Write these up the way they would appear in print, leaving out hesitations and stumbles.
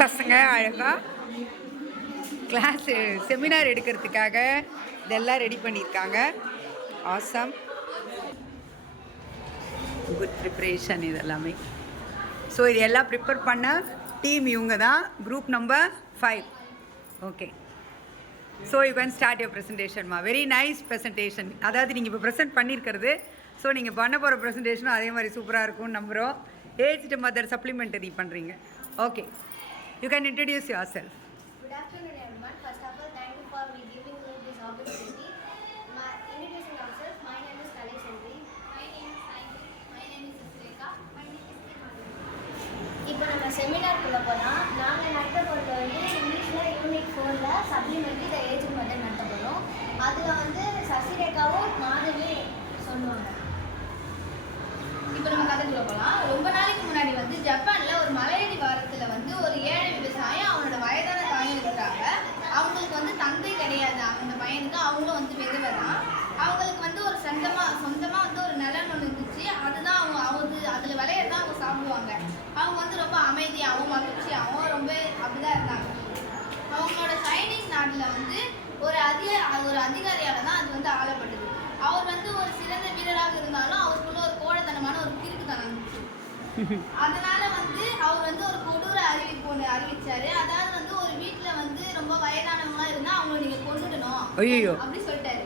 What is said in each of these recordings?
பசங்க அழகாக class seminar எடுக்கிறதுக்காக இதெல்லாம் ரெடி பண்ணியிருக்காங்க. ஆசம், குட் ப்ரிப்ரேஷன் இதெல்லாமே. ஸோ இது எல்லாம் ப்ரிப்பேர் பண்ண டீம் இவங்க தான், group number 5. Okay, so you can start யுவர் ப்ரெசன்டேஷன்மா. Very nice presentation. அதாவது நீங்கள் இப்போ ப்ரெசென்ட் பண்ணியிருக்கிறது, ஸோ நீங்கள் பண்ண போகிற ப்ரெசன்டேஷனும் அதே மாதிரி சூப்பராக இருக்கும்னு நம்புகிறோம். ஏஜ்டு மதர் சப்ளிமெண்டரி பண்ணுறீங்க. Okay, you can introduce your self. Good afternoon, everyone. First of all, thank you for giving me this opportunity. Introducing ourselves, my name is Kalai Chandri. My name is Saini. My name is Surekha. My name is Kimali. இப்போ நம்ம செமினார்க்குள்ளே போகலாம். நாங்கள் நடத்த போகிறது வந்து இங்கிலீஷில் unit 4ல் supplementary the age method நடத்த போகிறோம். அதில் வந்து சசிரேகாவும் மாதவி சொல்லுவாங்க. இப்போ நம்ம கதைக்குள்ள போகலாம். ரொம்ப நாளைக்கு முன்னாடி வந்து ஜப்பானில் ஒரு மலையடி வாரத்தில் வந்து ஒரு ஏழை விவசாயி அவனோட வயதான தாயும் இருக்கிறாங்க. அவங்களுக்கு வந்து தந்தை கிடையாது. அந்த பையனுக்கு அவங்களும் வந்து விதவை தான். அவங்களுக்கு வந்து ஒரு சொந்தமாக வந்து ஒரு நிலம் ஒன்று இருந்துச்சு. அதுதான் அதில் விளையாடுதான் அவங்க சாப்பிடுவாங்க. அவங்க வந்து ரொம்ப அமைதியாகவும் மகிழ்ச்சியாகவும் ரொம்ப அப்படிதான் இருந்தாங்க. அவங்களோட சைனீஸ் நாட்டில் வந்து ஒரு அதிகாரியால் தான் அது வந்து ஆளப்பட்டது. அவர் வந்து ஒரு சிறந்த வீரராக இருந்தாலும் அவருக்குள்ள ஒரு கோழைத்தனமான ஒரு கிறுக்குத்தனம் இருந்துச்சு. அதனால வந்து அவர் வந்து ஒரு கொடூர அறிவிப்பு ஒன்று அறிவிச்சாரு. அதாவது வந்து ஒரு வீட்டில் வந்து ரொம்ப வயதானவங்களா இருந்தால் அவங்கள நீங்கள் கொண்டுடணும் அப்படி சொல்லிட்டாரு.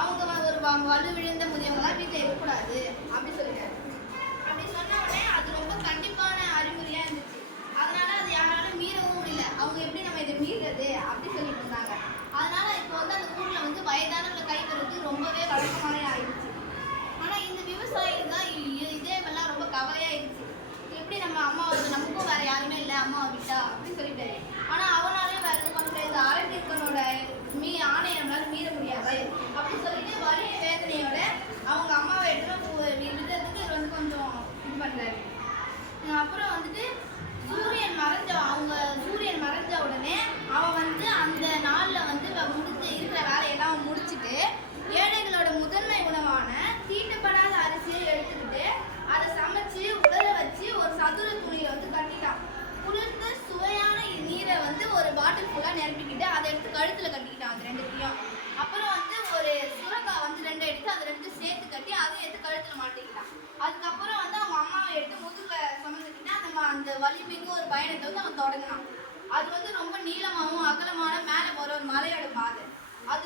அவங்க ஒரு வலு விழுந்த முதியவங்களாம் வீட்டில் இருக்கக்கூடாது அப்படி சொல்லிட்டாரு. அப்படி சொன்ன உடனே அது ரொம்ப கண்டிப்பான அறிகுறியா இருந்துச்சு. அதனால அது யாராலும் மீறவும் முடியல. அவங்க எப்படி நம்ம இதை மீறது அப்படி சொல்லிட்டு இருந்தாங்க. அதனால இப்போ வந்து அந்த ஊர்ல வந்து வயதானவங்களை கைவிடுறது ரொம்பவே வழக்கமான ஆயிடுச்சு. ஆனா இந்த விவசாயிகள் தான் இதேவெல்லாம் ரொம்ப கவலையாயிடுச்சு. எப்படி நம்ம நமக்கும் வேற யாருமே இல்லை, அம்மாவை விட்டா அப்படின்னு சொல்லிட்டாரு. ஆனா அவனாலே வேற எது பண்ண முடியாது. அரசியலோட ஆணையை நம்மளால மீற முடியாது அப்படின்னு சொல்லிட்டு வலிய வேதனையோட அவங்க அம்மாவை எடுத்து விடுறதுக்கு இவர் வந்து கொஞ்சம் இது பண்றாரு. அப்புறம் வந்துட்டு சூரியன் மறைஞ்ச உடனே அவன் வந்து அந்த நாளில் வந்து இருக்கிற வேலையெல்லாம் முடிச்சுட்டு ஏழைகளோட முதன்மை உணவான தீட்டப்படாத அரிசியை எடுத்துக்கிட்டு அதை சமைச்சு உலர வச்சு ஒரு சதுர துணியை வந்து கட்டிட்டான். குளிர்ந்த சுவையான நீரை வந்து ஒரு பாட்டில் ஃபுல்லாக நிரப்பிக்கிட்டு அதை எடுத்து கழுத்தில் கட்டிக்கிட்டான் அது ரெண்டுத்தையும். அப்புறம் வந்து ஒரு சுரக்காய் வந்து 2 எடுத்து அதை 2 சேர்த்து கட்டி அதை எடுத்து கழுத்தில் மாட்டிக்கிட்டான். அதுக்கப்புறம் வந்து அவங்க அம்மாவை எடுத்து முதுகில் சுமந்துக்கிட்டா அந்த வலிமைக்கு ஒரு பயணத்தை வந்து அவன் தொடங்கினான். அது வந்து ரொம்ப நீளமாகவும் அகலமான மேலே போகிற ஒரு மலையோட பாதை. அது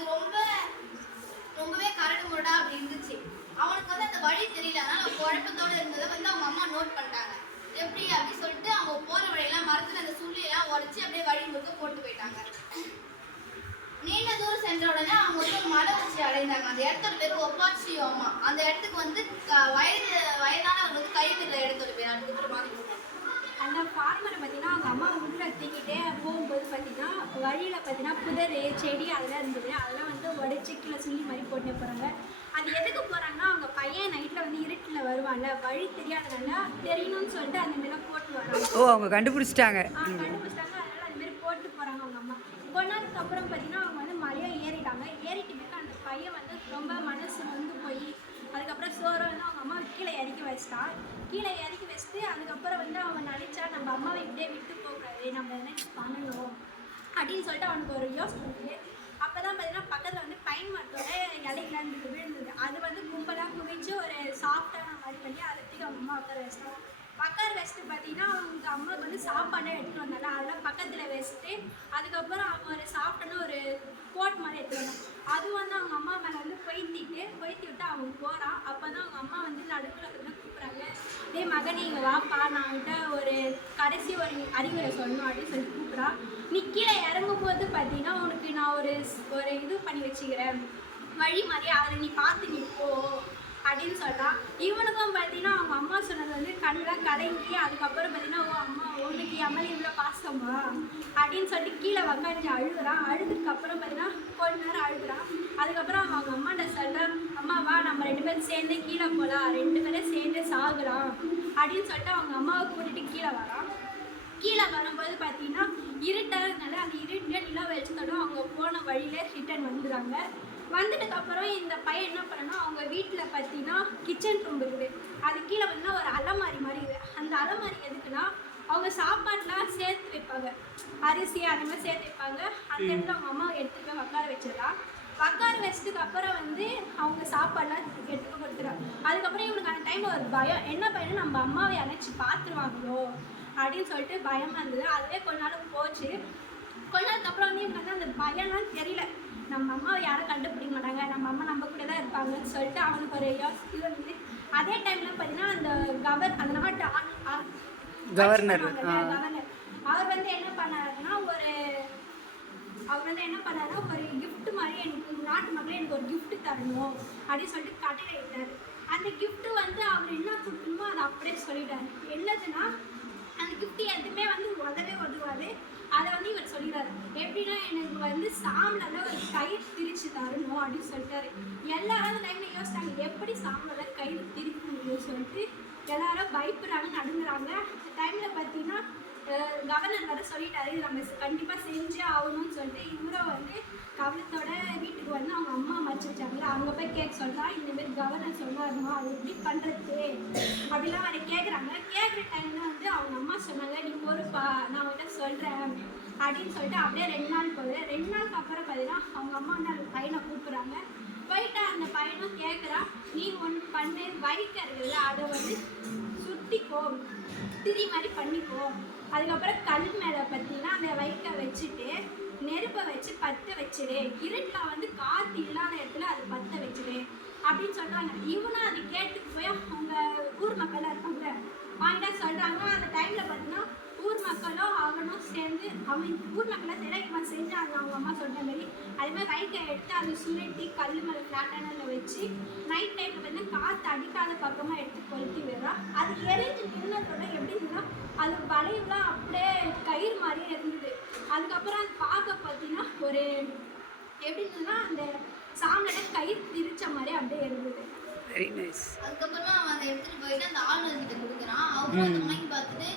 ரொம்பவே கரடு முரடா அப்படி இருந்துச்சு. அவனுக்கு வந்து அந்த வழி தெரியல. அதனால குழப்பத்தோடு இருந்ததை வந்து அவங்க அம்மா நோட் பண்ணிட்டாங்க. எப்படி அப்படின்னு சொல்லிட்டு அவங்க போகிற வழியெல்லாம் மரத்தில் அந்த சுள்ளியெல்லாம் உடச்சி அப்படியே வழி முழுக்க போட்டு போயிட்டாங்க. நீண்ட தூரம் சென்ற உடனே அவங்க வந்து ஒரு மலை உச்சி அடைந்தாங்க. அந்த இடத்தோட பேர் ஒப்பாட்சியோமா. அந்த இடத்துக்கு வந்து வயதானவங்க வந்து கைவிடுற இடத்தோட பேர் அதுக்கு ஒரு மாதிரி. அந்த ஃபார்மரை பார்த்தீங்கன்னா அவங்க அம்மா வீட்டில் தூக்கிட்டே போகும்போது பார்த்தீங்கன்னா வழியில் பார்த்தீங்கன்னா புதர் செடி அதெல்லாம் இருந்தது. அதெல்லாம் வந்து உடச்சி கீழே சொல்லி மாதிரி போட்டு போகிறாங்க. அது எதுக்கு போகிறாங்கன்னா அவங்க பையன் நைட்டில் வந்து இருட்டில் வருவான்ல, வழி தெரியாதனால தெரியணும்னு சொல்லிட்டு அந்த மாதிரிலாம் போட்டு வராங்க. அவங்க கண்டுபிடிச்சிட்டாங்க. அதனால அதுமாரி போட்டு போகிறாங்க அவங்க அம்மா. கொஞ்ச நாளுக்கு அப்புறம் பார்த்தீங்கன்னா அவங்க வந்து மலையாக ஏறிட்டாங்க. ஏறிட்டு போய் அந்த பையன் வந்து ரொம்ப மனசு வந்து போய் அதுக்கப்புறம் சோறு வந்து அவங்க அம்மா கீழே இறக்கி வச்சிட்டான். கீழே இறக்கி வச்சுட்டு அதுக்கப்புறம் வந்து அவன் நினைச்சா நம்ம அம்மாவை இப்படியே விட்டு போகக்கூடாது, நம்ம என்ன பண்ணணும் அப்படின்னு சொல்லிட்டு அவனுக்கு ஒரு யோசனை இருக்குது. அப்போ தான் பார்த்தீங்கன்னா பக்கத்தில் வந்து பைன் மரத்தோட இலைகளாம் விழுந்தது. அது வந்து கும்பலாக குவிச்சு ஒரு சாஃப்டான மாதிரி பண்ணி அதை தூக்கி அவங்க அம்மா உட்கார வச்சிட்டாங்க. பக்கத்தில் வச்சுட்டு பார்த்தீங்கன்னா அவங்க அம்மாவுக்கு வந்து சாப்பாடே எடுத்துகிட்டு வந்தாங்க. அதெல்லாம் பக்கத்தில் வச்சுட்டு அதுக்கப்புறம் அவங்க ஒரு சாப்பிட்டோன்னு ஒரு கோட் மாதிரி எடுத்துகிட்டு வந்தாங்க. அது வந்து அவங்க அம்மா மேலே வந்து கொய்த்தி விட்டு அவங்க போகிறான். அப்போ தான் அவங்க அம்மா வந்து நடுவில் வந்து கூப்பிட்றாங்க, டே மகனே இங்கே வாப்பா, நான் கிட்ட ஒரு கடைசி ஒரு அறிவுரை சொல்லணும் அப்படின்னு சொல்லி கூப்பிட்றான். நீ கீழே இறங்கும் போது பார்த்தீங்கன்னா உனக்கு நான் ஒரு இது பண்ணி வச்சுக்கிறேன் வழி மாதிரி, அதில் நீ பார்த்து நீ போ அப்படின்னு சொல்கிறான். இவனுக்கும் பார்த்தீங்கன்னா அவங்க அம்மா சொன்னது வந்து கண்ணெலாம் கலங்கி அதுக்கப்புறம் பார்த்தீங்கன்னா ஓ அம்மா உனக்கு எம்எல்ஏ இவ்வளோ பாசமா அப்படின்னு சொல்லிட்டு கீழே உக்காந்து அழுகுறான். அழுதுக்கப்புறம் பார்த்தீங்கன்னா கொஞ்ச நேரம் அழுகுறான். அதுக்கப்புறம் அவங்க அம்மாட்ட சொல்கிறான், அம்மா வா நம்ம 2 பேரும் சேர்ந்து கீழே போகலாம், 2 பேரும் சேர்ந்து சாகலாம் அப்படின்னு சொல்லிட்டு அவங்க அம்மாவை கூட்டிகிட்டு கீழே வரான். கீழே வரும்போது பார்த்தீங்கன்னா இருட்டாக இருந்தால அந்த இருட்டில் நிலா வெளிச்சத்தோட அவங்க போன வழியில ரிட்டர்ன் வந்துடுறாங்க. வந்ததுக்கப்புறம் இந்த பையன் என்ன பண்ணனா அவங்க வீட்டில் பார்த்தீங்கன்னா கிச்சன் ரூம் இருக்குது. அது கீழே வந்து ஒரு அலமாரி மாதிரி இருக்குது. அந்த அலமாரி எதுக்குன்னா அவங்க சாப்பாடுலாம் சேர்த்து வைப்பாங்க வைப்பாங்க, அரிசி அந்த மாதிரி சேர்த்து வைப்பாங்க. அந்த இடத்துல அவங்க அம்மா எடுத்துட்டு போய் உட்கார வச்சிடலாம். உட்கார வச்சதுக்கு அப்புறம் வந்து அவங்க சாப்பாடுலாம் எடுத்து கொடுத்துருவாங்க. அதுக்கப்புறம் இவனுக்கு அந்த டைமில் ஒரு பயம், என்ன பயம், நம்ம அம்மாவை அணைச்சி பார்த்துருவாங்களோ அப்படின்னு சொல்லிட்டு பயமாக இருந்தது. அதுவே கொஞ்ச நாள் போச்சு. கொஞ்ச நாளுக்கு அப்புறம் வந்து இவனுக்கு வந்து அந்த பயம்லாம் தெரியல, நம்ம அம்மாவை யாரும் கண்டுபிடிக்க மாட்டாங்க, நம்ம அம்மா நம்ம கூட தான் இருப்பாங்கன்னு சொல்லிட்டு அவனுக்கு ஒரு இது வந்து. அதே டைமில் பார்த்தீங்கன்னா அந்த அந்த நாட்டு கவர்னர் அவர் வந்து என்ன பண்ணாருன்னா ஒரு gift மாதிரி, எனக்கு நாட்டு மக்களே எனக்கு ஒரு gift தரணும் அப்படின்னு சொல்லிட்டு கட்டளையிட்டார். அந்த gift வந்து அவர் என்ன கொடுக்கணுமோ அதை அப்படியே சொல்லிட்டாரு. என்னதுன்னா அந்த gift எதுவுமே வந்து உதவாது. அதை வந்து இவர் சொல்லிடுறாரு. எப்படின்னா எனக்கு வந்து சாம்பலால் ஒரு கயிறு திரிச்சு தரணும் அப்படின்னு சொல்லிட்டாரு. எல்லாரும் அந்த டைமில் யோசிச்சாங்க, எப்படி சாம்பலால் கயிறு திரிக்க முடியும்னு சொல்லிட்டு எல்லாரும் பயப்படுறாங்க, நடுங்குறாங்க. அந்த டைமில் பார்த்தீங்கன்னா கவர்னர் வர சொல்லிட்டாரு, இது நம்ம கண்டிப்பாக செஞ்சே ஆகணும்னு சொல்லிட்டு இவரை வந்து கவனத்தோட வீட்டுக்கு வந்து அவங்க அம்மா மறைச்சி வச்சாங்களா, அங்கே போய் கேட்க சொல்கிறான். இந்தமாரி கவர்னர் சொன்னாருமா, அது எப்படி பண்ணுறது அப்படிலாம் அவரை கேட்குறாங்க. கேட்குற டைமில் வந்து அவங்க அம்மா சொன்னாங்க, நீ பொறுப்பா, நான் உங்கள்கிட்ட சொல்கிறேன் அப்படின்னு சொல்லிட்டு அப்படியே 2 நாள் போகுது. 2 நாளுக்கு அப்புறம் பார்த்தீங்கன்னா அவங்க அம்மா வந்து அந்த பையனை கூப்பிட்றாங்க. போயிட்டு அந்த பையனும் கேட்குறான், நீ ஒன்று பண்ணு, வைக்க இருக்குது அதை வந்து சுட்டிக்கோ, திரி மாதிரி பண்ணிக்கோ. அதுக்கப்புறம் கல் மேலே பார்த்தீங்கன்னா அந்த வைக்க வச்சுட்டு நெருப்பை வச்சு பற்ற வச்சிடு, இருட்டில் வந்து காற்று இல்லாத இடத்துல அது பற்ற வச்சிடு அப்படின்னு சொல்கிறாங்க. இவனும் அது கேட்டுக்கு போய் அவங்க ஊர் மக்களாக இருக்காங்க வாங்கிட்டா சொல்கிறாங்க. அந்த டைமில் பார்த்தீங்கன்னா ஊர் மக்களும் அவனும் சேர்ந்து அவன் ஊர் மக்களாக சரி இவன் செஞ்சாங்க அவங்க அம்மா சொன்ன மாதிரி. அதுமாதிரி ரைட்டை எடுத்து அதை சுருட்டி கல் மேலே ஃப்ளாட்டானில் வச்சு நைட் டைமில் வந்து காற்று அடிக்காத பக்கமாக எடுத்து கொளுத்தி விடுறான். அது எரிஞ்சு நின்னதோட எப்படி இருந்ததுன்னா அது வளைவுலாம் அப்படியே கயிறு மாதிரியே இருந்தது. அதுக்கப்புறம் அது பார்க்க பார்த்தீங்கன்னா ஒரு எப்படி இருந்ததுன்னா அந்த சாமியோட கயிறு திரிச்ச மாதிரி அப்படியே இருந்தது. Very nice. அதுக்கப்புறமா அவன் அதை எடுத்துட்டு போயிட்டு அந்த ஆளுநர்கிட்ட கொடுக்குறான். அவங்க அதை வாங்கி பார்த்துட்டு,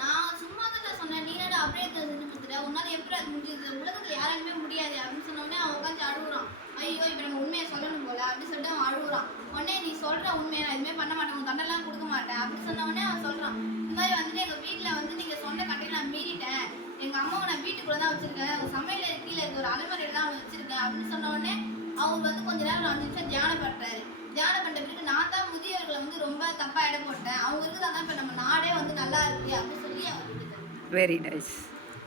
நான் சும்மா தான் சொன்னேன், நீ என்னடா அப்படியே செஞ்சு கொடுத்துட்ட, உன்னால எப்படி அது முடிஞ்சது, உலகத்தில் யாராலுமே முடியாது அப்படின்னு சொன்னோடனே அவன் உட்காந்து அழுகுறான். ஐயோ இப்போ நம்ம உண்மையை சொல்லணும் போல அப்படின்னு சொல்லிட்டு அவன் அழுகுறான். உடனே நீ சொல்கிற உண்மையை நான் எதுவுமே பண்ண மாட்டேன், உன் தண்டெல்லாம் கொடுக்க மாட்டேன் அப்படின்னு சொன்ன உடனே அவன் சொல்கிறான், இந்த மாதிரி வந்துட்டு எங்கள் வீட்டில் வந்து நீங்கள் சொன்ன கட்டையில் நான் மீறிட்டேன், எங்கள் அம்மாவை நான் வீட்டுக்குள்ளே தான் வச்சுருக்கேன், ஒரு சமையல் கீழே இருக்க ஒரு அலுமறையில் தான் அவன் வச்சுருக்கேன் அப்படின்னு சொன்ன உடனே அவர் வந்து கொஞ்ச நேரம் 5 நிமிஷம் தியானம் பண்ணுறாரு. தியானம் பண்ணுற பிறகு நான் தான் முதியவர்களை வந்து ரொம்ப தப்பாக இடம் போட்டேன், அவங்க இருக்கிறதா தான் இப்போ நம்ம நாடே வந்து நல்லா இருக்கு அப்படின்னு சொல்லி அவர் விட்டுட்டார். Very nice.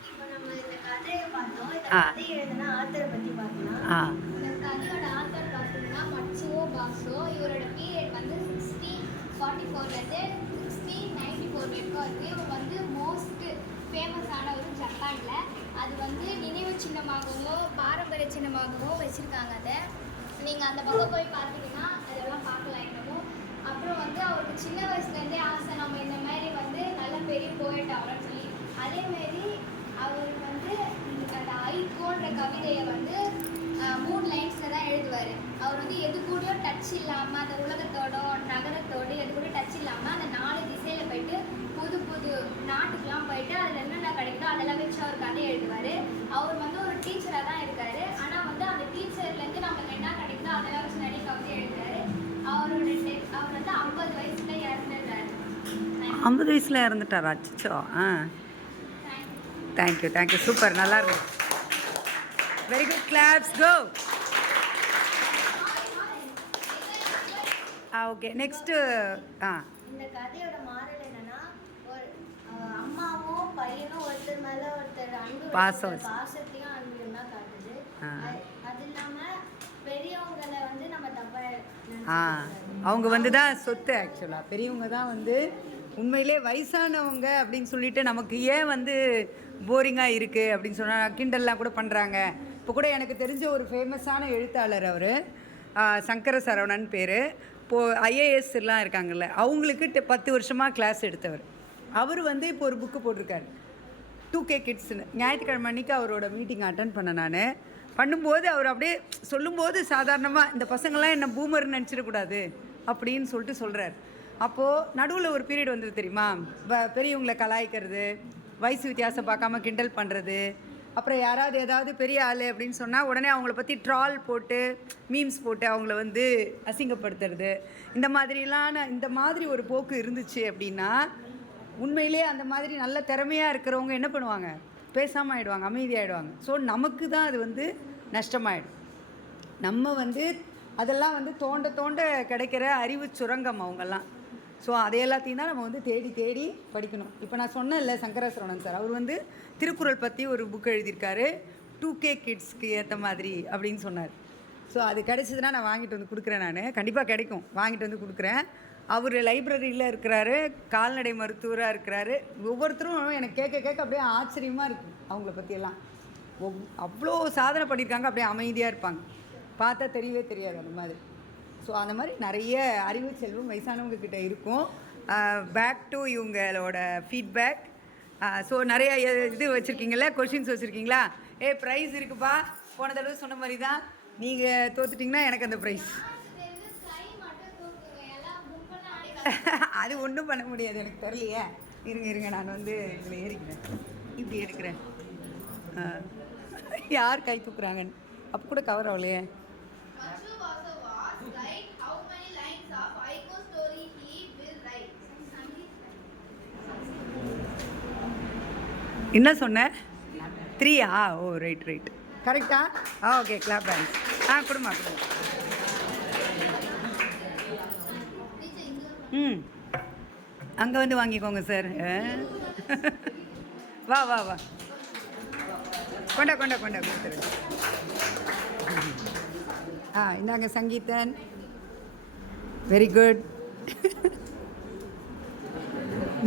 இப்போ நம்ம இந்த கதையை பார்த்தோம். இந்த கதை எழுதுனா ஆத்தரை பற்றி பார்க்கலாம். இந்த கதையோட ஆத்தர் பார்த்தீங்கன்னா மட்சுவோ பாசோ. இவரோட பீரியட் வந்து 1644லேருந்து 1694 வரைக்கும் இருக்குது. இவர் வந்து மோஸ்ட் ஃபேமஸான ஒரு ஜப்பானில். அது வந்து நினைவு சின்னமாகவும் பாரம்பரிய சின்னமாகவும் வச்சுருக்காங்க. அதை நீங்கள் அந்த பக்கம் போய் பார்த்தீங்கன்னா அதெல்லாம் பார்க்கலாம் இன்னமும். அப்புறம் வந்து அவருக்கு சின்ன வயசுலேருந்தே ஆசை, நம்ம இந்த மாதிரி வந்து நல்ல பெரிய போயிட் ஆகணும்னு சொல்லி. அதேமாரி அவர் வந்து அந்த ஐகோன்ற கவிதையை வந்து 3 லைன்ஸில் தான் எழுதுவார். அவர் வந்து எது கூடயும் டச் இல்லாமல், அந்த உலகத்தோட நகரத்தோடு எது கூட டச் இல்லாமல் அந்த 4 திசையில் போயிட்டு புது புது நாட்டுக்கெலாம் போயிட்டு அதில் என்னென்ன கிடைக்குதோ அதெல்லாம் வச்சு அவர் கதை எழுதுவார். அவர் வந்து ஒரு டீச்சராக தான் இருக்கார். ஆனால் வந்து அந்த டீச்சர்லேருந்து நம்மளுக்கு என்ன கிடைக்குதோ அதெல்லாம் வச்சு நிறைய கவிதை எழுதுறாரு. அவர் வந்து 50 வயசுல இறந்துடுறாரு. 50 வயசில் இறந்துட்டாரா? அச்சோ. தேங்க்யூ சூப்பர், நல்லா இருக்கு. Very good, claps, go. Okay, next. இந்த கதையோட மாறல் என்னன்னா, ஒரு அம்மாவும் பையனும் ஒருத்தர் மேலே ஒருத்தர் அன்பு பாசத்தையும் அன்பையும் தான் காட்டுது. அது இல்லாமல் பெரியவங்களை வந்து நம்ம அவங்க வந்து தான் சொத்து. ஆக்சுவலாக பெரியவங்க தான் வந்து உண்மையிலே வயசானவங்க அப்படின்னு சொல்லிட்டு நமக்கு ஏன் வந்து போரிங்காக இருக்குது அப்படின்னு சொன்னால் கிண்டல்லாம் கூட பண்ணுறாங்க. இப்போ கூட எனக்கு தெரிஞ்ச ஒரு ஃபேமஸான எழுத்தாளர் அவர் சங்கர சரவணன் பேர். இப்போது ஐஏஎஸ்லாம் இருக்காங்கல்ல, அவங்களுக்கு 10 வருஷமாக கிளாஸ் எடுத்தவர். அவர் வந்து இப்போ ஒரு புக்கு போட்டிருக்காரு, 2K கிட்ஸ்னு. ஞாயிற்றுக்கிழமை அன்றைக்கி அவரோட மீட்டிங் அட்டன் பண்ண நான் பண்ணும்போது அவர் அப்படியே சொல்லும்போது சாதாரணமாக இந்த பசங்கள்லாம் என்ன பூமர்னு நினச்சிடக்கூடாது அப்படின்னு சொல்லிட்டு சொல்கிறார். அப்போது நடுவில் ஒரு பீரியட் வந்தது தெரியுமா, பெரியவங்களை கலாய்க்கிறது, வயசு வித்தியாசம் பார்க்காம கிண்டல் பண்ணுறது, அப்புறம் யாராவது ஏதாவது பெரிய ஆள் அப்படின்னு சொன்னால் உடனே அவங்கள பற்றி ட்ரால் போட்டு மீம்ஸ் போட்டு அவங்கள வந்து அசிங்கப்படுத்துறது, இந்த மாதிரி ஒரு போக்கு இருந்துச்சு அப்படின்னா உண்மையிலே அந்த மாதிரி நல்ல திறமையாக இருக்கிறவங்க என்ன பண்ணுவாங்க, பேசாமல் ஆகிடுவாங்க, அமைதியாகிடுவாங்க. ஸோ நமக்கு தான் அது வந்து நஷ்டமாயிடும். நம்ம வந்து அதெல்லாம் வந்து தோண்ட தோண்ட கிடைக்கிற அறிவு சுரங்கம் அவங்கெல்லாம். ஸோ அதை எல்லாத்தையும் தான் நம்ம வந்து தேடி தேடி படிக்கணும். இப்போ நான் சொன்னேன்ல சங்கரசரவணன் சார், அவர் வந்து திருக்குறள் பற்றி ஒரு புக் எழுதியிருக்காரு, 2K கிட்ஸ்க்கு ஏற்ற மாதிரி அப்படின்னு சொன்னார். ஸோ அது கிடைச்சதுன்னா நான் வாங்கிட்டு வந்து கொடுக்குறேன். நான் கண்டிப்பாக கிடைக்கும், வாங்கிட்டு வந்து கொடுக்குறேன். அவர் லைப்ரரியில் இருக்கிறாரு, கால்நடை மருத்துவராக இருக்கிறாரு. ஒவ்வொருத்தரும் எனக்கு கேட்க கேட்க அப்படியே ஆச்சரியமாக இருக்குது அவங்கள பற்றியெல்லாம். அவ்வளோ சாதனை பண்ணியிருக்காங்க, அப்படியே அமைதியாக இருப்பாங்க, பார்த்தா தெரியவே தெரியாது அந்த மாதிரி. ஸோ அந்த மாதிரி நிறைய அறிவு செல்வம் வயசானவங்க கிட்ட இருக்கும். பேக் டு இவங்களோட ஃபீட்பேக். ஸோ நிறைய இது வச்சுருக்கீங்களா, கொஷின்ஸ் வச்சுருக்கீங்களா? ப்ரைஸ் இருக்குப்பா, போன தடவை சொன்ன மாதிரி தான். நீங்கள் தோத்துட்டிங்கன்னா எனக்கு அந்த ப்ரைஸ். அது ஒன்றும் பண்ண முடியாது, எனக்கு தெரியலையே. இருங்க நான் வந்து இதில் ஏறிக்கிறேன், இப்படி எடுக்கிறேன். யார் கை தூக்குறாங்கன்னு அப்போ கூட கவர் ஆகலையே. என்ன சொன்னேன்? 3? ஓ ரைட் கரெக்டா? Okay, clap hands. கொடுமா. அங்கே வந்து வாங்கிக்கோங்க சார். வா கொண்டா கொடுத்துரு. இந்தாங்க Sangeethan, very good.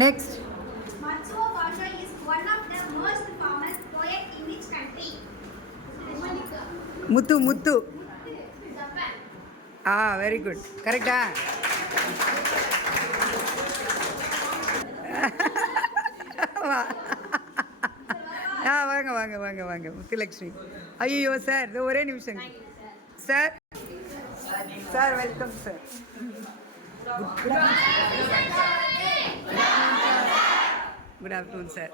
Next. Matsuo Basho is one of the most famous poet in which country? Muthu. Japan. Very good, கரெக்டா? வாங்க முத்துலக்ஷ்மி. ஐயோ சார், இது ஒரே நிமிஷம் sir. Welcome sir. Good afternoon sir.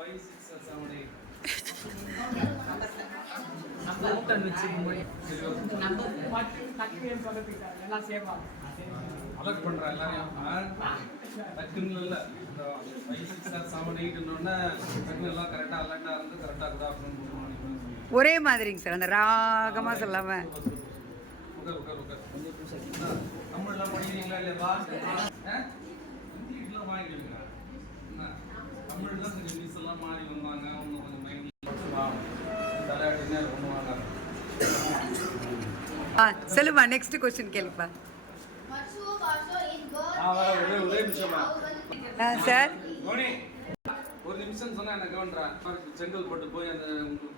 Alert பண்ணுறேன் எல்லாரையும். டக்குன்னு இல்லை, இந்த 5, 6, 7, 8ன்னொன்னே டக்குன்னு எல்லாம் கரெக்டாக அலர்ட்டாக இருந்து கரெக்டாக குட் ஆஃப்டர்நூன் ஒரே மாதிரிங்க சார், அந்த ராகமாக சொல்லாமல். உட்கார். தமிழ்லாம் படிக்கிறீங்களா இல்லையா? ஹிந்திலாம் வாங்கிக்கிறீங்க. தமிழ்லாம் கொஞ்சம் இங்கிலீஷ் எல்லாம் மாறி வந்தாங்க, அவங்க கொஞ்சம் மைண்ட் தலையாட்டினா ஒன்று வாங்க. சொல்லுமா, நெக்ஸ்ட் கொஸ்டின் கேளுப்பா. Matsuo Basho is born ஒரே நிமிஷமா சார். ஒரு நிமிஷம் சொன்னா என்ன கவனிறா. செங்கல்பட்டு போய் அந்த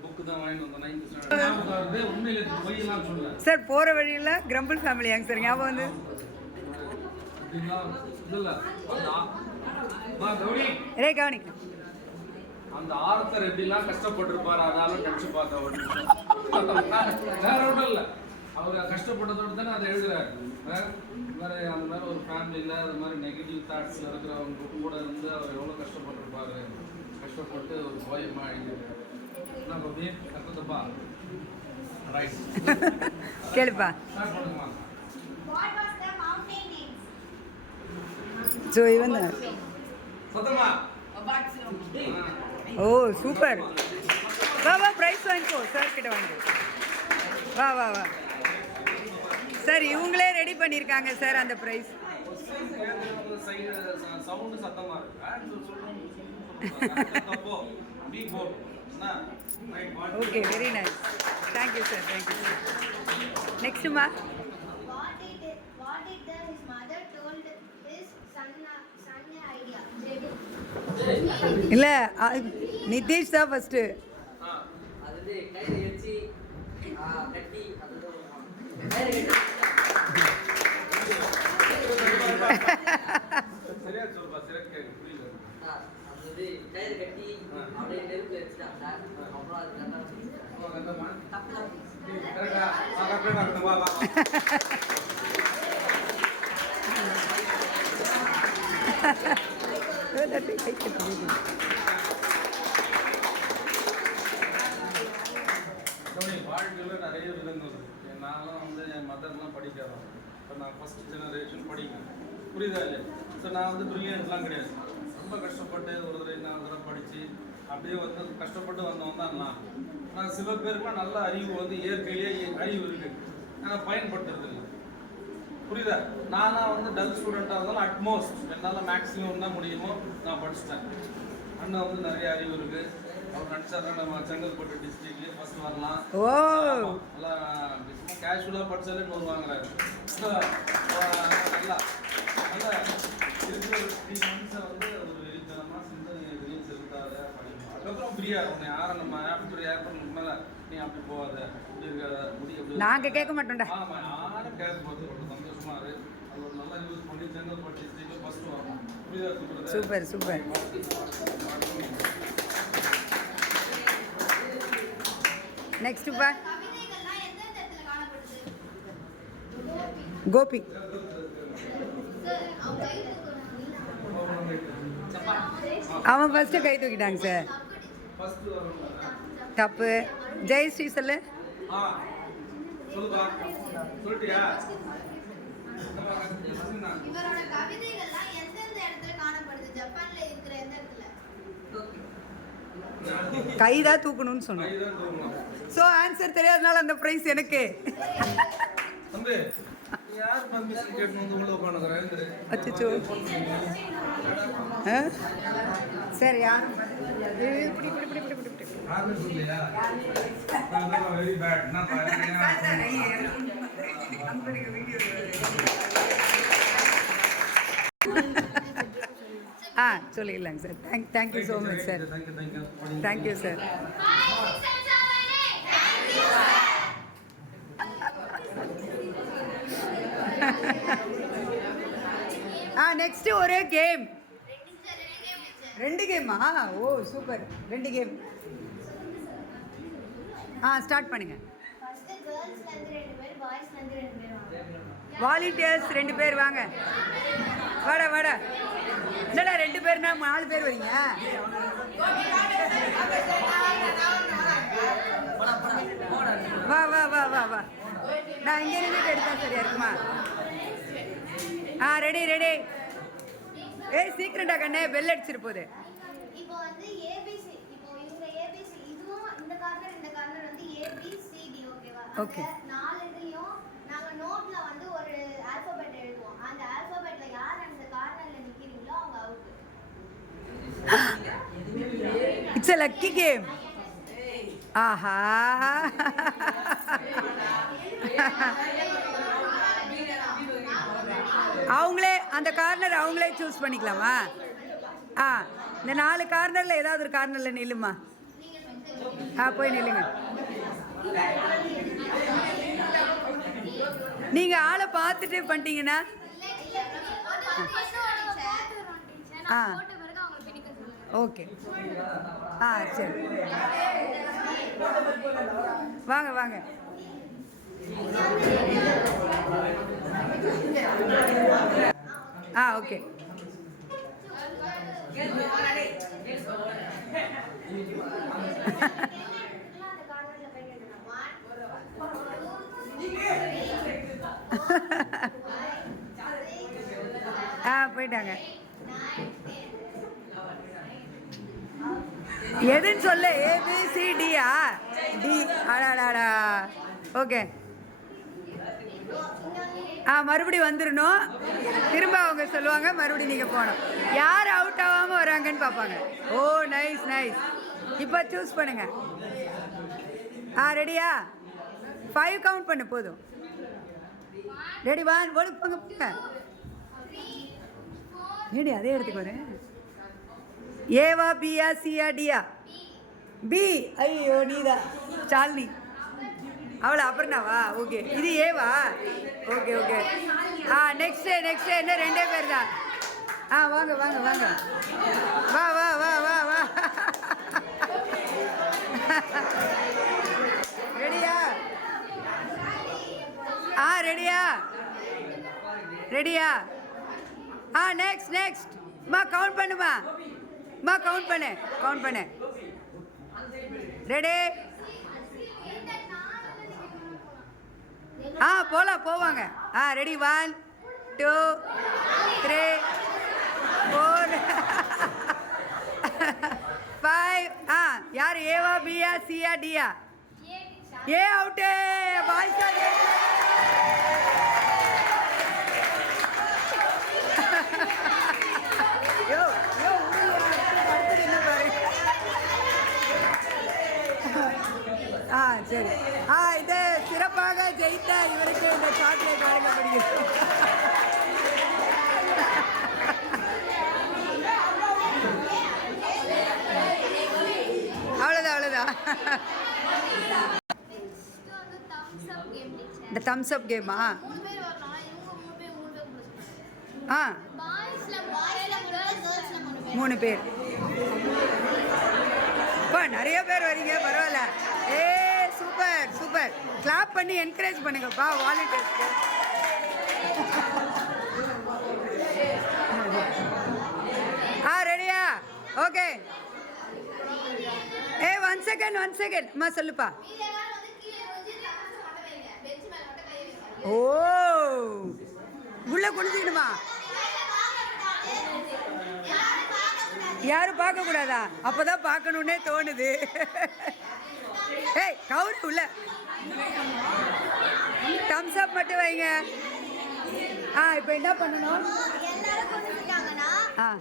புக்கு தான் வாங்கிட்டு வந்தோம் 9th ஸ்டாண்டர்ட். உண்மையில போய் எல்லாம் சொல்லல சார். போகிற வழியில் கிரம்பிள் ஃபேமிலியாங்க சார் ஞாபகம் வந்து. கவனிக்க அந்த ஆர்த்தர் எப்படிலாம் கஷ்டப்பட்டிருப்பாரு, அதாலும் நினைச்சு பார்க்க ஒரு நிமிஷம். வேற ஒன்றும் இல்லை, அவர் கஷ்டப்பட்டதோடு தானே அதை எழுதுறாரு. வேற அந்த மாதிரி ஒரு ஃபேமிலியில் அது மாதிரி நெகட்டிவ் தாட்ஸில் இருக்கிறவங்க கூட இருந்து அவர் எவ்வளோ கஷ்டப்பட்டிருப்பாரு, கஷ்டப்பட்டு ஒரு போயமா எழுதியிருக்காரு. நம்ம அப்படியே கஷ்டத்தப்பா. ரைட், கேளுப்பா. ஸ்டார்ட் பண்ணுமா. What was the mountain name? So இவன் சத்தமா. ஓ சூப்பர். வா ப்ரைஸ் வாங்கிக்கோ சார் கிட்ட வாங்கி. வா சார், இவங்களே ரெடி பண்ணியிருக்காங்க சார் அந்த ப்ரைஸ். சவுண்டு சத்தமா okay, very nice. Thank you sir. நெக்ஸ்ட்டுமா. What did his mother told his son idea? இல்லை, நிதிஷ் தான் ஃபஸ்ட்டு. சரியா சொல்லுப்பா, சரியா கேட்க புரியல. கயிறு கட்டி அப்படியே நெருப்பு வச்சுட்டாங்க. அப்புறம் அது வாழ்க்கையில் நிறைய விதங்கள் இருக்கு. நான்லாம் வந்து என் மதர்லாம் படிக்கிறோம். இப்போ நான் ஃபர்ஸ்ட் ஜெனரேஷன் படிக்கிறேன், புரியுதா இல்லையா? ஸோ நான் வந்து ப்ரில்லியன்ட்லாம் கிடையாது. ரொம்ப கஷ்டப்பட்டு ஒரு தடவை 4 தடவை படித்து அப்படியே வந்து கஷ்டப்பட்டு வந்தவன் தான் பண்ணலாம். ஆனால் சில பேருக்கு நல்ல அறிவு வந்து இயற்கையிலேயே அறிவு இருக்கு, ஆனால் பயன்படுத்துறது இல்லை. புரியுதா? நானா வந்து டல் ஸ்டூடெண்ட்டாக இருந்தாலும் அட்மோஸ்ட் என்னால் மேக்ஸிமம் என்ன முடியுமோ நான் படிச்சிட்டேன். அண்ணன் வந்து நிறைய அறிவு இருக்கு, அவர் நினச்சாருன்னா நம்ம செங்கல்பட்டு டிஸ்ட்ரிக்ட்லேயே ஃபர்ஸ்ட் வரலாம். ஓ நல்லா கேஷுவலாக படித்தாலே 100 வாங்குறாரு. நல்லா நல்லா இருக்கிற ஒரு 3 மந்த்ஸை வந்து ஒரு வெறித்தனமாக சிந்தனை எதிரையும் செலுத்தாத படிக்கணும். அதுக்கப்புறம் ஃப்ரீயாக இருக்கும். யாரை நம்ம ஆப்டர் ஏற்படுறதுக்கு மேலே நீ அப்படி போகாத, இப்படி இருக்காத, முடி அப்படி நாங்கள் கேட்க மாட்டோம்டா. ஆமாம், யாரும் கேட்க பார்த்து சந்தோஷமா இரு. அது ஒரு நல்லா யூஸ் பண்ணி செங்கல்பட்டு டிஸ்ட்ரிக்டில் ஃபர்ஸ்ட் வரணும். புரியுதா? Super super. நெக்ஸ்ட்டுப்பா கவிதைகள்லாம் எந்தெந்த இடத்துல காணப்படுது? கோபி. சார் அவங்க கை தூக்குறாங்க. அவன் ஃபஸ்ட்டு கை தூக்கிட்டாங்க சார். ஃபர்ஸ்ட் வரணும். தப்பு. ஜெயஸ்ரீ சொல்லு. சொல்லுப்பா, சொல்லிட்டியா? இவரோட கவிதைகள்லாம் எந்தெந்த இடத்துல காணப்படுது? ஜப்பான்ல இருக்கிற எந்த இடத்துல? கை தான் தூக்கணும்னு சொன்னோம். கைதான் தூங்கணும். ஸோ ஆன்சர் தெரியாதனால அந்த ப்ரைஸ் எனக்கு. தம்பி, நீ யார் பர்மிஷன் கேட்டு வந்து உள்ள உட்காந்துக்கிறேன்? அச்சோ. சரி யாரும் யாருமே சொல்லலையா? Very bad. என்ன சொல்லிடலாங்க sir. Thank you so much sir. Thank you sir. Next ஒரு கேம். 2 கேமா? ஓ சூப்பர். 2 கேம். ஸ்டார்ட் பண்ணுங்க. ஃபர்ஸ்ட் கேர்ள்ஸ்ல இருந்து 2 பேர், பாய்ஸ்ல இருந்து 2 பேர் வாங்க. வாலண்டியர்ஸ் 2 பேர் வாங்க. வாடா வாடா. என்னடா 2 பேர்னா 4 பேர் வரீங்க? வா வா வா வா வா. நான் இங்கே நின்றுட்டு எடுத்தா சரியா இருக்குமா? Ready ready. சீக்கிரட்டா கண்ணே, பெல் அடிச்சிட்டு போகுது. இப்போ வந்து ஏபிசி, இப்போ இவங்க ஏபிசி, இதுவும் இந்த கார்னர் வந்து ஏபிசிடி, ஓகேவா? Okay. 4 இதுலயும் நாங்க நோட்ல வந்து ஒரு ஆல்பபெட் எழுதுவோம். அந்த ஆல்பபெட்ல யார் அந்த கார்னர்ல நிக்கிறீங்களோ அவங்க out. It's a lucky game. ஆஹா. அவங்களே அந்த கார்னர் அவங்களே சூஸ் பண்ணிக்கலாமா? இந்த 4 கார்னரில் ஏதாவது ஒரு கார்னரில் நில்லுமா. போய் நில்லுங்க. நீங்கள் ஆளை பார்த்துட்டு பண்ணிட்டீங்கன்னா ஓகே. சரி வாங்க வாங்க. ஓகே. போயிட்டாங்க. எதுன்னு சொல்ல? ஏபிசிடியா? டி. அடாடாடா. ஓகே. மறுபடியும் வந்துடணும். திரும்ப அவங்க சொல்லுவாங்க, மறுபடியும் நீங்கள் போகணும். யார் அவுட் ஆகாமல் வராங்கன்னு பார்ப்பாங்க. ஓ நைஸ் நைஸ். இப்போ சூஸ் பண்ணுங்க. ரெடியா? 5 கவுண்ட் பண்ணு போதும். ரெடி? 1 ஒழுப்பாங்க போங்க. ஏடி அதே இடத்துக்கு வரேன். ஏவா பியா சியா டியா? பி. ஐயோ நீதான் சாலினி. அவளா? அப்புறம்னாவா? ஓகே. இது ஏவா? Okay okay. நெக்ஸ்ட் என்ன 2 பேர் தான். வாங்க வாங்க வாங்க. வா வா வா வா வா. ரெடியா? ரெடியா? ரெடியா? நெக்ஸ்ட். கவுண்ட் பண்ணுமா. கவுண்ட் பண்ணு. ரெடி? போவாங்க. ரெடி? 1 2 3 4 5. யார் ஏவா பியா சியா டியா? ஏ அவுட்டு. பாய்ஸா யோ யோ அடுத்தது என்ன பாரு. சரி. இது சிறப்பாக ஜெயித்த இவருக்கு இந்த சாக்லேட் வழங்கப்படுகிறது. அவ்வளோதான். இந்த தம்ஸ் அப் கேமா? ஆ 3 பேர். இப்போ நிறைய பேர் வரீங்க, பரவாயில்ல. சூப்பர். கிளாப் பண்ணி என்கரேஜ் பண்ணுங்கப்பா வாலண்டியர்ஸ்க்கு. ரெடியா? ஓகே. ஒன் செகண்ட் அம்மா சொல்லுப்பா. ஓ உள்ள குடிச்சிக்கணுமா? யாரும் பார்க்க கூடாதா? அப்பதான் பார்க்கணுன்னே தோணுது. கவுரு உள்ள தம்ஸ் அப் மட்டும் வைங்க. இப்போ என்ன பண்ணணும்? எல்லாரும் கொண்டுட்டாங்கன்னா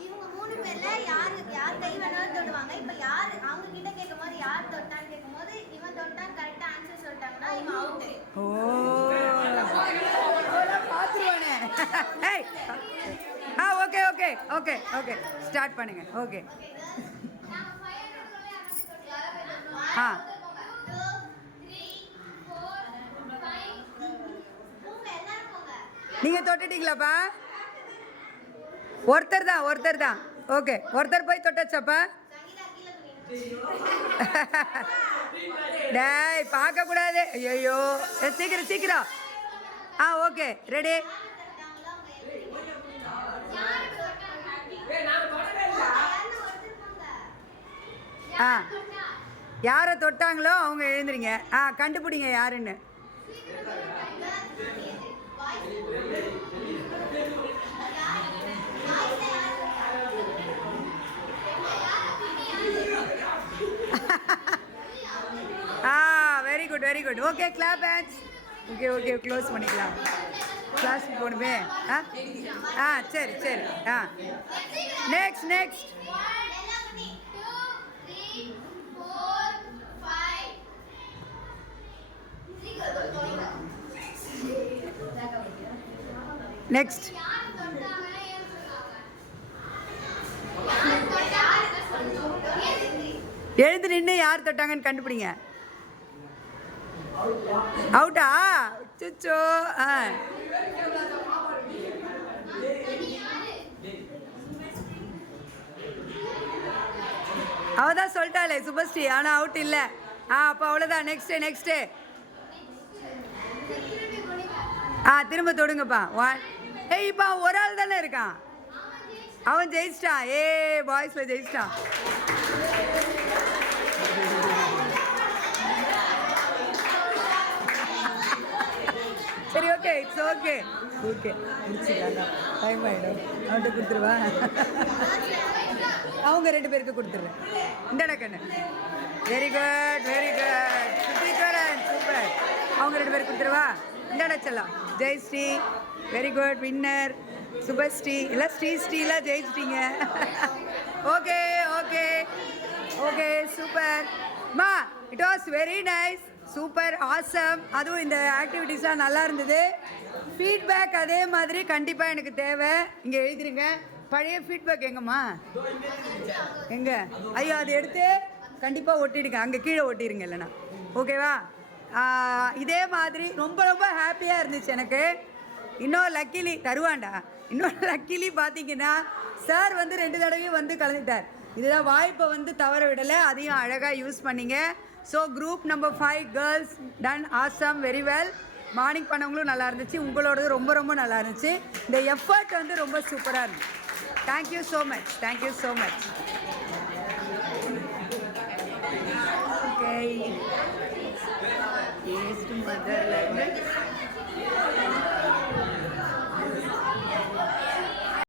இவங்க 3 பேர்ல யார் கை வேணாலும் தொடுவாங்க. இப்போ யார் அவங்க கிட்ட கேட்கும்போது யார் தொட்டான்னு கேட்கும்போது இவன் தொட்டான் கரெக்டா ஆன்சர் சொல்லிட்டாங்கன்னா இவன் அவுட். பார்த்துருவானே. ஓகே ஸ்டார்ட் பண்ணுங்க. ஓகே. நீங்க தொட்டுட்டீங்களாப்பா? ஒருத்தர் தான். ஓகே, ஒருத்தர் போய் தொட்டாச்சாப்பா? டேய் பார்க்க கூடாது. ஐயோ சீக்கிரம். Okay ready. யாரை தொட்டாங்களோ அவங்க எழுந்துறீங்க. கண்டுபிடிங்க யாருன்னு. Very good. Okay clap hands. Okay close பண்ணிக்கலாம். கிளாஸ் போகணுமே. சரி. Next 1 2 3 4 5 next. எழுந்து நின்று யார் தொட்டாங்கன்னு கண்டுபிடிங்க. அவுட்டா? சுச்சோ. அவதான் சொல்லிட்டாளே சுபஸ்ரீ, ஆனால் அவுட் இல்லை. அப்போ அவ்வளோதான். நெக்ஸ்ட்டு. திரும்ப தொடுங்கப்பா. இப்போ ஒரு ஆள் தானே இருக்கான். அவன் ஜெயிச்சிட்டான். பாய்ஸில் ஜெயிச்சிட்டான். சரி ஓகே, இட்ஸ் ஓகே முடிச்சுக்கலாம். டைம் ஆகிடும். அவன்கிட்ட கொடுத்துருவா. அவங்க 2 பேருக்கு கொடுத்துருவேன். இந்தடா கண்ணு. Very good super. அவங்க 2 பேருக்கு கொடுத்துருவா. இந்தடா செல்லாம். Jayashree very good. Winner Subashree. எல்லாம் ஸ்ரீலாம் ஜெயிச்சிட்டீங்க. ஓகே சூப்பர் மா. It was very nice. Super awesome. அதுவும் இந்த ஆக்டிவிட்டீஸ்லாம் நல்லா இருந்தது. ஃபீட்பேக் அதே மாதிரி கண்டிப்பாக எனக்கு தேவை. இங்கே எழுதிருங்க. பழைய ஃபீட்பேக் எங்கம்மா? எங்கே? ஐயோ அது எடுத்து கண்டிப்பாக ஒட்டிடுங்க. அங்கே கீழே ஒட்டிடுங்க இல்லைண்ணா. ஓகேவா? இதே மாதிரி ரொம்ப ஹாப்பியாக இருந்துச்சு எனக்கு. இன்னும் லக்கிலி தருவாண்டா. பார்த்தீங்கன்னா சார் 2 தடவையும் கலந்துட்டார். இதுதான் வாய்ப்பை தவற விடலை. அதையும் அழகாக யூஸ் பண்ணிங்க. So group number 5 girls done awesome very well. Morning பண்ணவங்களும் நல்லா இருந்துச்சு. உங்களோடது ரொம்ப நல்லா இருந்துச்சு. இந்த எஃபர்ட் ரொம்ப சூப்பராக இருந்துச்சு. Thank you so much. Okay east மதர்லேருந்து